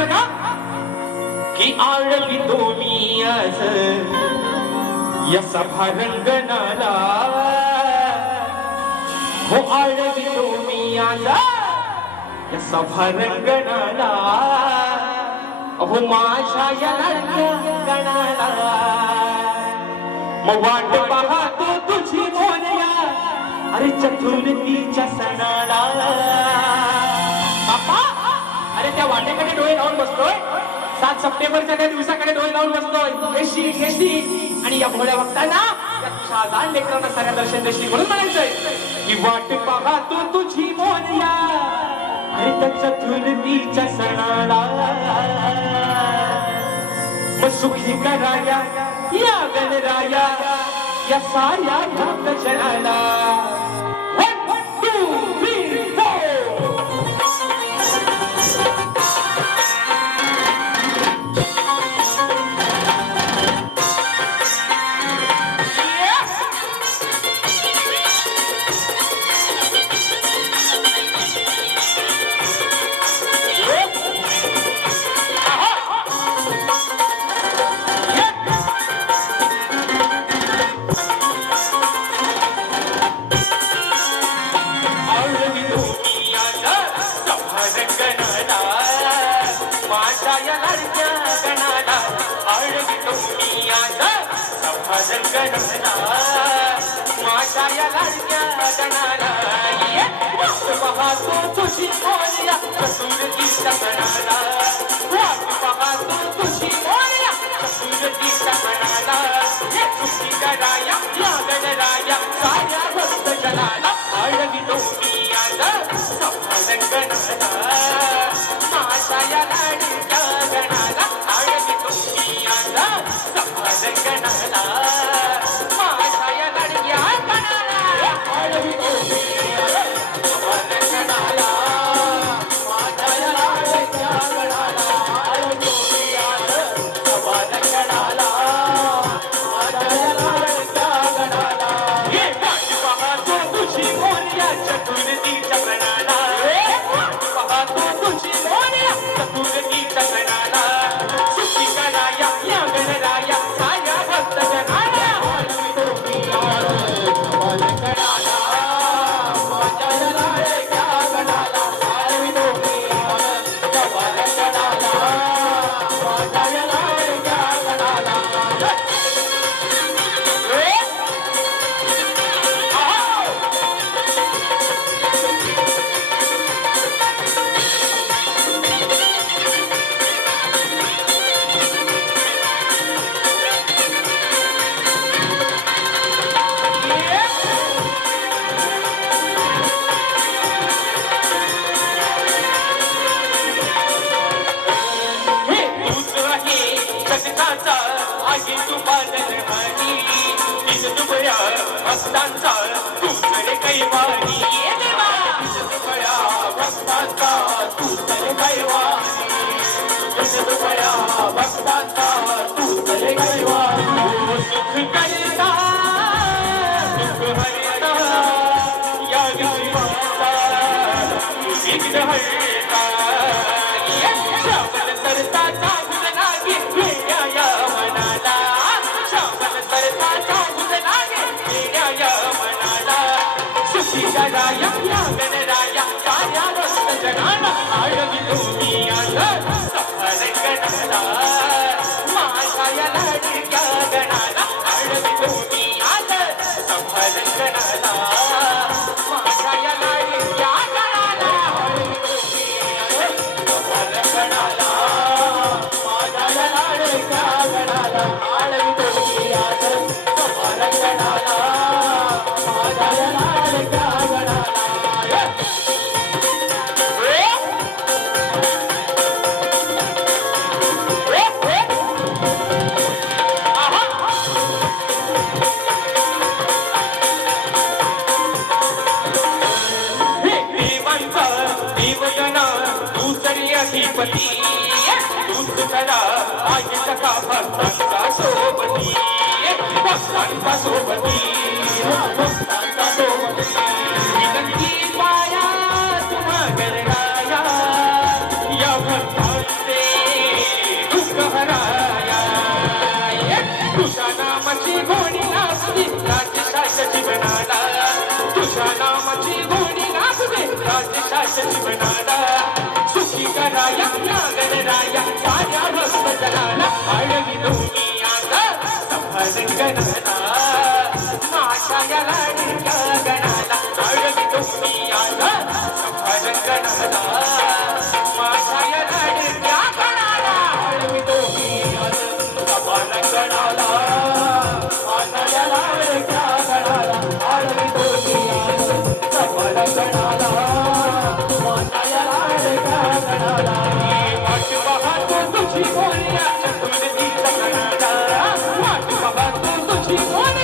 बघा. की आळवी दोन्ही आज या सभा रंगणाला हो आळवी दोन्ही आज या सभा रंगणाला अहो माझ्या या लाडक्या गणाला. मग वाट पाहतो तुझी मोरया. अरे चतुर्थीच्या सणाला. त्या वाटेकडे डोळे लावून बसतोय. सात सप्टेंबरच्या त्या दिवसाकडे डोळे लावून बसतोय. येशी येशी आणि या भोळ्या भक्तांना या लेकरांना साऱ्या दर्शन देशी म्हणून म्हणायचंय. की वाट तू तुझी मोरया आणि त्या चतुर्थीच्या सणाला. मग सुखी कराया या गणराया या साऱ्या भक्त जनाला. माझ्या या लाडक्या गणाला आळवी सभाजन सभारंगणाला माझ्या या लाडक्या गणाला ये. पाहतो तुझी मोरया चतुर्थीच्या की वाट भक्तांचा तूच काही कैवाणी जनाला अधिपती। करा आज सका भक्तांचा सोबती। भक्तांचा सोबती। भक्तांचा सोबती। विनंती पाया तुम्हा गरडाया या भक्तांचे दुःख हराया। तुझ्या साऱ्या भक्त जनाला Oh,